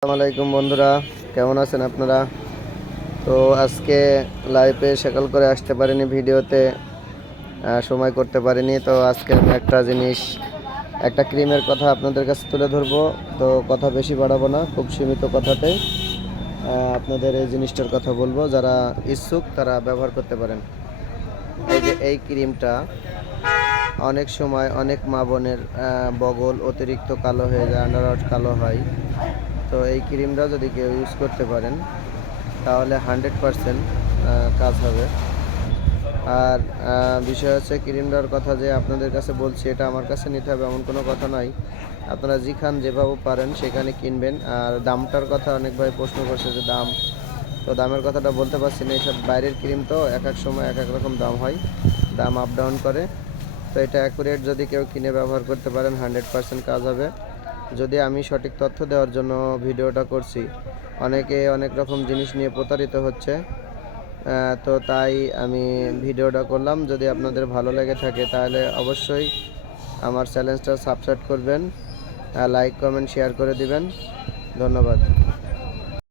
আসসালামু আলাইকুম বন্ধুরা, কেমন আছেন আপনারা? তো আজকে লাইভে সকাল করে আসতে পারিনি, ভিডিওতে সময় করতে পারিনি। তো আজকে আমি একটা ক্রিমের কথা আপনাদের কাছে তুলে ধরবো। তো কথা বেশি বাড়াবো না, খুব সীমিত কথাতে আপনাদের এই জিনিসটার কথা বলবো। যারা ইচ্ছুক তারা ব্যবহার করতে পারেন। এই যে এই ক্রিমটা অনেক সময় অনেক মা বোনের বগল অতিরিক্ত কালো হয়ে যায়, আন্ডারআর্ট কালো হয়। তো এই ক্রিমটা যদি কেউ ইউজ করতে পারেন তাহলে 100% কাজ হবে। আর বিষয় হচ্ছে ক্রিমটার কথা যে আপনাদের কাছে বলছি, এটা আমার কাছে নিতে হবে এমন কোনো কথা নয়। আপনারা যেভাবে পারেন সেখানে কিনবেন। আর দামটার কথা অনেক ভাই প্রশ্ন করছে যে দাম, তো দামের কথাটা বলতে পারছি না। এইসব বাইরের ক্রিম তো এক এক সময় এক এক রকম দাম হয়, দাম আপ ডাউন করে। তো এটা অ্যাকুরেট যদি কেউ কিনে ব্যবহার করতে পারেন 100% কাজ হবে। যদি আমি সঠিক তথ্য দেওয়ার জন্য ভিডিওটা করছি, অনেকে অনেক রকম জিনিস নিয়ে প্রতারিত হচ্ছে। তো তাই আমি ভিডিওটা করলাম। যদি আপনাদের ভালো লেগে থাকে তাহলে অবশ্যই আমার চ্যানেলটা সাবস্ক্রাইব করবেন, লাইক কমেন্ট শেয়ার করে দিবেন। ধন্যবাদ।